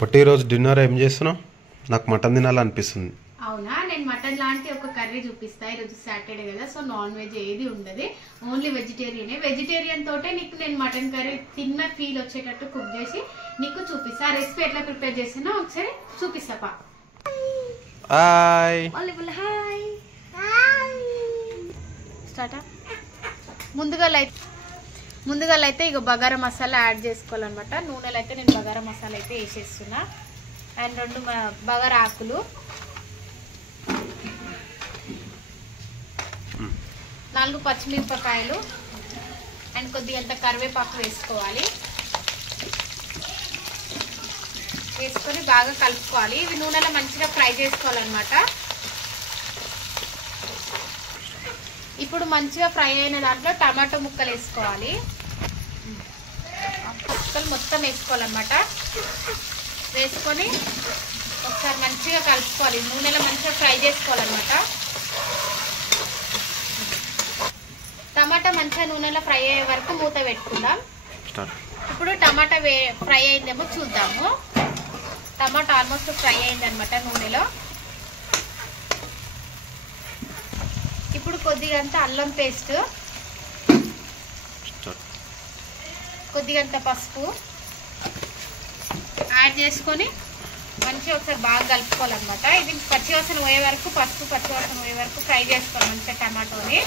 పొట్టి రోజు డిన్నర్ ఏం చేస్తున్నావు? నాకు మటన్ తినాలనిపిస్తుంది. అవునా, నేను మటన్ లాంటి ఒక కర్రీ చూపిస్తా. ఈరోజు సాటర్డే కదా, సో నాన్ వెజ్ ఏది ఉండదు, ఓన్లీ వెజిటేరియనే. వెజిటేరియన్ తోటే నీకు నేను మటన్ కర్రీ తిన్న ఫీల్ వచ్చేటట్టు కుక్ చేసి నీకు చూపిస్తా. రెసిపీ ఎట్లా ప్రిపేర్ చేసినా ఒకసారి చూపిస్తా. పా స్టార్ట్. ముందుగా అయితే ఇక బగారా మసాలా యాడ్ చేసుకోవాలన్నమాట. నూనెలో అయితే నేను బగారా మసాలా అయితే వేసేస్తున్నా. అండ్ 2 బగారా ఆకులు, 4 పచ్చిమిరపకాయలు అండ్ కొద్దిగంత కరివేపాకు వేసుకోవాలి. వేసుకొని బాగా కలుపుకోవాలి. ఇవి నూనెలో మంచిగా ఫ్రై చేసుకోవాలన్నమాట. ఇప్పుడు మంచిగా ఫ్రై అయిన దాంట్లో టమాటో ముక్కలు వేసుకోవాలి. ముక్కలు మొత్తం వేసుకోవాలన్నమాట. వేసుకొని ఒకసారి మంచిగా కలుపుకోవాలి. నూనెలో మంచిగా ఫ్రై చేసుకోవాలన్నమాట. టమాటా మంచిగా నూనెలో ఫ్రై అయ్యే వరకు మూత పెట్టుకుందాం. ఇప్పుడు టమాటా ఫ్రై అయిందేమో చూద్దాము. టమాటా ఆల్మోస్ట్ ఫ్రై అయిందనమాట నూనెలో. ఇప్పుడు కొద్దిగంత అల్లం పేస్ట్, కొద్దిగంత పసుపు యాడ్ చేసుకొని మంచిగా ఒకసారి బాగా కలుపుకోవాలన్నమాట. ఇది పచ్చివాసన పోయే వరకు, పసుపు పచ్చివాసన పోయే వరకు ఫ్రై చేసుకోవాలి మంచిగా టమాటోని.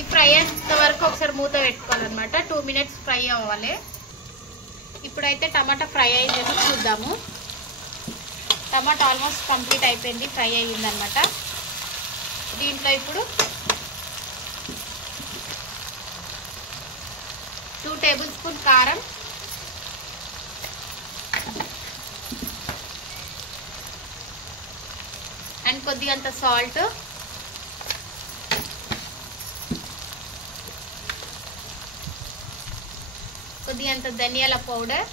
ఈ ఫ్రై అయ్యేంత వరకు ఒకసారి మూత పెట్టుకోవాలన్నమాట. 2 మినిట్స్ ఫ్రై అవ్వాలి. ఇప్పుడైతే టమాటా ఫ్రై అయిందేమో చూద్దాము. టమాటా ఆల్మోస్ట్ కంప్లీట్ అయిపోయింది, ఫ్రై అయ్యిందనమాట. దీంట్లో ఇప్పుడు 2 టేబుల్ స్పూన్ కారం, అండ్ కొద్దిగంత సాల్ట్, కొద్దిగంత ధనియాల పౌడర్,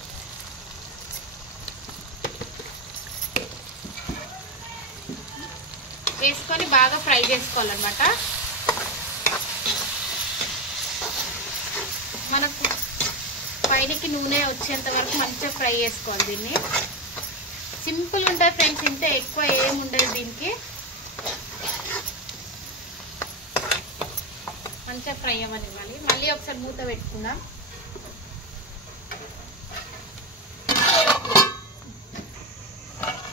వేసుకొని బాగా ఫ్రై చేసుకోవాలన్నమాట. మనకు పైనకి నూనె వచ్చేంత వరకు మంచిగా ఫ్రై చేసుకోవాలి. దీన్ని సింపుల్ ఉంటుంది ఫ్రెండ్స్, ఇంత ఎక్కువ ఏముండదు దీనికి. మంచిగా ఫ్రై అవ్వనివ్వాలి. మళ్ళీ ఒకసారి మూత పెట్టుకుందాం.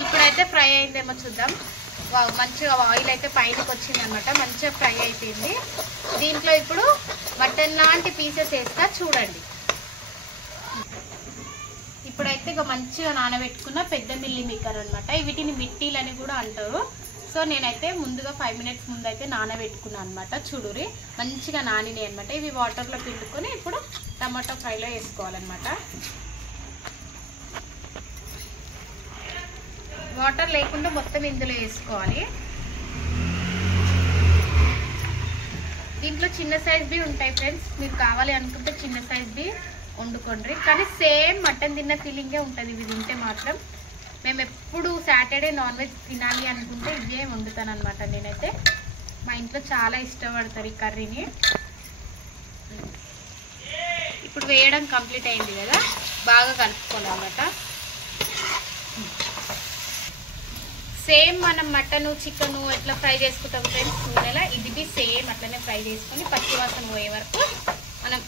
ఇప్పుడైతే ఫ్రై అయిందేమో చూద్దాం. మంచిగా ఆయిల్ అయితే పైనకి వచ్చింది అనమాట. మంచిగా ఫ్రై అయిపోయింది. దీంట్లో ఇప్పుడు మటన్ లాంటి పీసెస్ వేస్తా చూడండి. ఇప్పుడైతే ఇక మంచిగా నానబెట్టుకున్న పెద్ద మిల్లీ మేకర్ అనమాట. వీటిని మిట్టీలు అని కూడా అంటారు. సో నేనైతే ముందుగా 5 మినిట్స్ ముందు అయితే నానబెట్టుకున్నాను అనమాట. చూడురి మంచిగా నానినాయి అనమాట. ఇవి వాటర్లో పిండుకొని ఇప్పుడు టమాటో ఫ్రైలో వేసుకోవాలన్నమాట. వాటర్ లేకుండా మొత్తం ఇందులో వేసుకోవాలి. దీంట్లో చిన్న సైజ్ బి ఉంటాయి ఫ్రెండ్స్, మీరు కావాలి అనుకుంటే చిన్న సైజ్ బి వండుకోండి. కానీ సేమ్ మటన్ తిన్న ఫీలింగే ఉంటుంది ఇవి తింటే మాత్రం. మేము ఎప్పుడు సాటర్డే నాన్ వెజ్ తినాలి అనుకుంటే ఇదే వండుతాను అనమాట. నేనైతే మా ఇంట్లో చాలా ఇష్టపడతారు ఈ కర్రీని. ఇప్పుడు వేయడం కంప్లీట్ అయింది కదా, బాగా కలుపుకోవాలన్నమాట. సేమ్ మనం మటను చికెను ఎట్లా ఫ్రై చేసుకుంటాం ఫ్రెండ్స్ నూనెలా, ఇది బి సేమ్ అట్లనే ఫ్రై చేసుకొని పచ్చివాసన పోయే వరకు మనం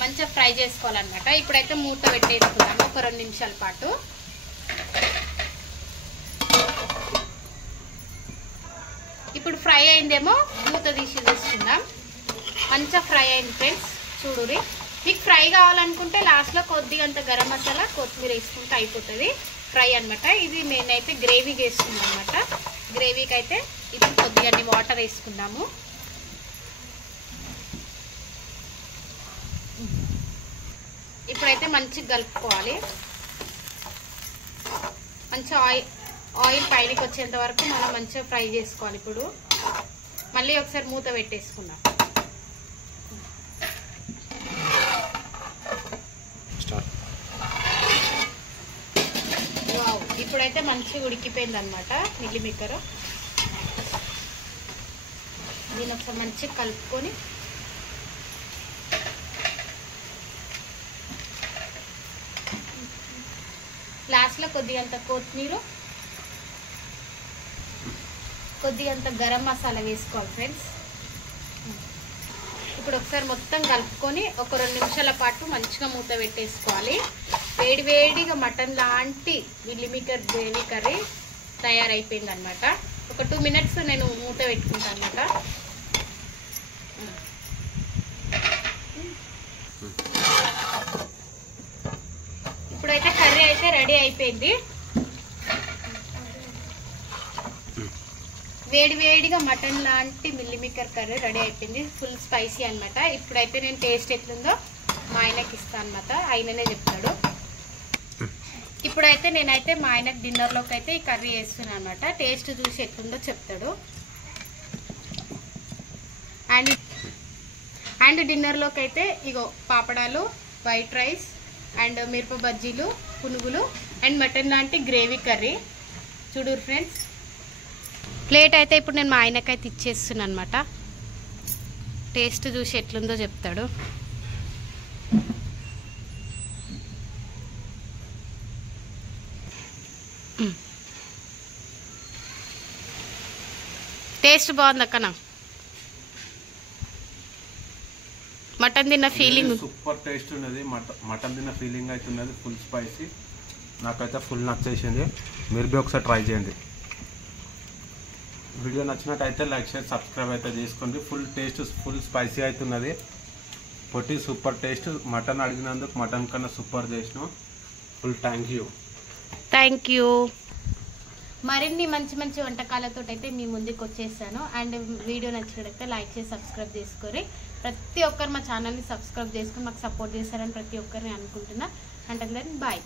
మంచిగా ఫ్రై చేసుకోవాలన్నమాట. ఇప్పుడైతే మూత పెట్టేసుకున్నాము ఒక 2 నిమిషాల పాటు. ఇప్పుడు ఫ్రై అయిందేమో మూత తీసి తీసుకుందాం. మంచిగా ఫ్రై అయింది ఫ్రెండ్స్, చూడురి. మీకు ఫ్రై కావాలనుకుంటే లాస్ట్లో కొద్దిగంత గరం మసాలా కొత్తిమీర వేసుకుంటే అయిపోతుంది ఫ్రై అనమాట. ఇది నేనైతే గ్రేవీకి వేసుకున్నాను అనమాట. గ్రేవీకి అయితే ఇప్పుడు కొద్దిగా వాటర్ వేసుకుందాము. ఇప్పుడైతే మంచిగా కలుపుకోవాలి. మంచిగా ఆయిల్ పైనకి వచ్చేంత వరకు మనం మంచిగా ఫ్రై చేసుకోవాలి. ఇప్పుడు మళ్ళీ ఒకసారి మూత పెట్టేసుకుందాం. ఇప్పుడైతే మంచిగా ఉడికిపోయింది అనమాట మిల్లీ మేకర్. దీన్ని ఒకసారి మంచిగా కలుపుకొని లాస్ట్లో కొద్దిగంత కొత్తిమీర, కొద్దిగంత గరం మసాలా వేసుకోవాలి ఫ్రెండ్స్. ఇప్పుడు ఒకసారి మొత్తం కలుపుకొని ఒక 2 నిమిషాల పాటు మంచిగా మూత పెట్టేసుకోవాలి. వేడి వేడిగా మటన్ లాంటి మిల్లీమేకర్ గ్రేవీ కర్రీ తయారైపోయింది అనమాట. ఒక 2 మినిట్స్ నేను మూత పెట్టుకుంటాను అనమాట. ఇప్పుడైతే కర్రీ అయితే రెడీ అయిపోయింది. వేడి వేడిగా మటన్ లాంటి మిల్లీమేకర్ కర్రీ రెడీ అయిపోయింది. ఫుల్ స్పైసీ అనమాట. ఇప్పుడైతే నేను టేస్ట్ ఎట్లుందో మా ఆయనకి ఇస్తాను అనమాట. ఆయననే చెప్తాడు. ఇప్పుడైతే నేనైతే మా ఆయనకు డిన్నర్లోకి అయితే ఈ కర్రీ వేస్తున్నాను అనమాట. టేస్ట్ చూసి ఎట్లుందో చెప్తాడు. అండ్ డిన్నర్లోకి అయితే ఇగో పాపడాలు, వైట్ రైస్ అండ్ మిరప బజ్జీలు, పునుగులు అండ్ మటన్ లాంటి గ్రేవీ కర్రీ. చూడు ఫ్రెండ్స్, ప్లేట్ అయితే ఇప్పుడు నేను మా ఆయనకైతే ఇచ్చేస్తున్నాను అనమాట. టేస్ట్ చూసి ఎట్లుందో చెప్తాడు. టేస్ట్ బాగుంది అక్క. మటన్ తిన్న ఫీలింగ్ సూపర్ టేస్ట్ ఉన్నది. మటన్ తిన్న ఫీలింగ్ అయితే ఉన్నది. Full spicy. నాకైతే ఫుల్ నచ్చేసింది. మీరు బి ఒకసారి ట్రై చేయండి. వీడియో నచ్చినట్టయితే లైక్ షేర్ సబ్స్క్రైబ్ అయితే చేసుకోండి. ఫుల్ టేస్ట్ ఫుల్ స్పైసీ అవుతున్నది. పొట్టి సూపర్ టేస్ట్. మటన్ అడిగినందుకు మటన్ కన్నా సూపర్ చేసినాం. Full thank you. మరిన్ని మంచి మంచి వంటకాలతో అయితే మీ ముందుకు వచ్చేసాను. అండ్ వీడియో నచ్చినట్టయితే లైక్ చేసి సబ్స్క్రైబ్ చేసుకొని ప్రతి ఒక్కరు మా ఛానల్ని సబ్స్క్రైబ్ చేసుకొని మాకు సపోర్ట్ చేస్తారని ప్రతి ఒక్కరిని అనుకుంటున్నా. అంటే బాయ్.